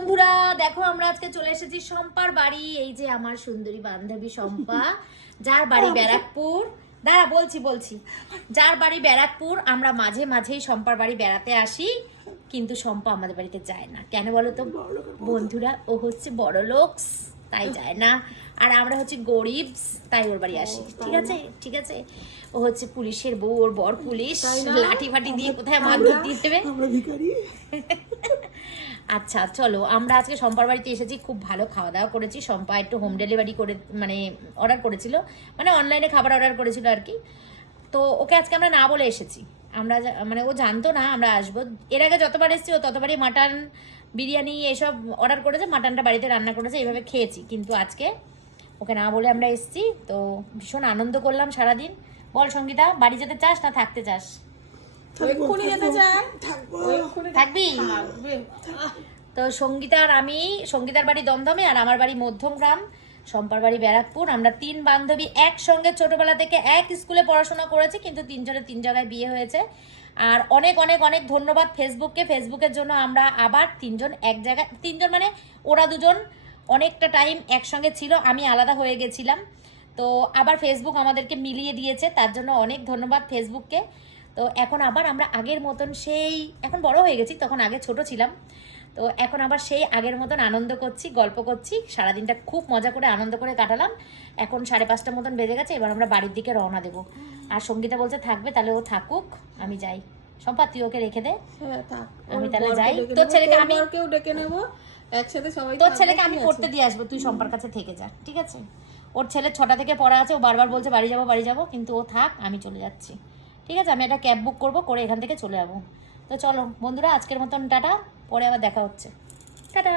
বন্ধুরা দেখো আমরা আজকে চলে এসেছি শম্পার বাড়ি। এই যে আমার সুন্দরী বান্ধবী শম্পা, যার বাড়ি ব্যারাকপুর। দাঁড়া বলছি যার বাড়ি ব্যারাকপুর। আমরা মাঝে মাঝেই শম্পার বাড়ি বেড়াতে আসি, কিন্তু শম্পা আমাদের বাড়িতে যায় না। কেন বলো তো বন্ধুরা? ও হচ্ছে বড় লোকস, তাই যায় না। আর আমরা হচ্ছে গরিবস, তাই ওর বাড়ি আসি। ঠিক আছে। ও হচ্ছে পুলিশের বউ, ওর বর পুলিশ, লাঠি ফাটি দিয়ে কোথায় আমার দিয়ে দেবে। আচ্ছা চলো, আমরা আজকে শম্পার বাড়িতে এসেছি, খুব ভালো খাওয়া দাওয়া করেছি। শম্পা একটু হোম ডেলিভারি করে মানে অর্ডার করেছিল, মানে অনলাইনে খাবার অর্ডার করেছিল আর কি। তো ওকে আজকে আমরা না বলে এসেছি। আমরা মানে ও জানতো না আমরা আসবো। এর আগে যতবার এসেছি ও ততবারই মাটন বিরিয়ানি এসব অর্ডার করেছে, মাটনটা বাড়িতে রান্না করেছে, এইভাবে খেয়েছি। কিন্তু আজকে ওকে না বলে আমরা এসেছি, তো ভীষণ আনন্দ করলাম সারাদিন। বল সঙ্গীতা, বাড়ি যেতে চাস না থাকতে চাস? থাকবি? তো সঙ্গীতা আর আমি, সঙ্গীতার বাড়ি দমদমে আর আমার বাড়ি মধ্যমগ্রাম, শম্পার বাড়ি ব্যারাকপুর। আমরা তিন বান্ধবী একসঙ্গে ছোটবেলা থেকে এক স্কুলে পড়াশোনা করেছি, কিন্তু তিনজনের তিন জায়গায় বিয়ে হয়েছে। আর অনেক অনেক অনেক ধন্যবাদ ফেসবুককে। ফেসবুকের জন্য আমরা আবার তিনজন এক জায়গায়, তিনজন মানে ওরা দুজন অনেকটা টাইম একসঙ্গে ছিল, আমি আলাদা হয়ে গেছিলাম। তো আবার ফেসবুক আমাদেরকে মিলিয়ে দিয়েছে, তার জন্য অনেক ধন্যবাদ ফেসবুককে। তো এখন আবার আমরা আগের মতন সেই, এখন বড় হয়ে গেছি, তখন আগে ছোট ছিলাম, তো এখন আবার সেই আগের মতন আনন্দ করছি, গল্প করছি। সারাদিনটা খুব মজা করে আনন্দ করে কাটালাম। এখন 5:30 মতন বেজে গেছে, এবার আমরা বাড়ির দিকে রওনা দেবো। আর সঙ্গীতা বলছে থাকবে, তাহলে ও থাকুক, আমি যাই। সম্পা তুই ওকে রেখে দে, আমি তাহলে যাই। তোর ছেলেকে আমি ডেকে নেবো একসাথে সবাই। তোর ছেলেকে আমি পড়তে দিয়ে আসবো, তুই সম্পার কাছে থেকে যা, ঠিক আছে? ওর ছেলে 6টা থেকে পড়া আছে, ও বারবার বলছে বাড়ি যাবো, কিন্তু ও থাক, আমি চলে যাচ্ছি। ঠিক আছে, আমি একটা ক্যাব বুক করবো, করে এখান থেকে চলে যাবো। তো চলো বন্ধুরা, আজকের মতন টাটা, পরে আবার দেখা হচ্ছে। টাটা।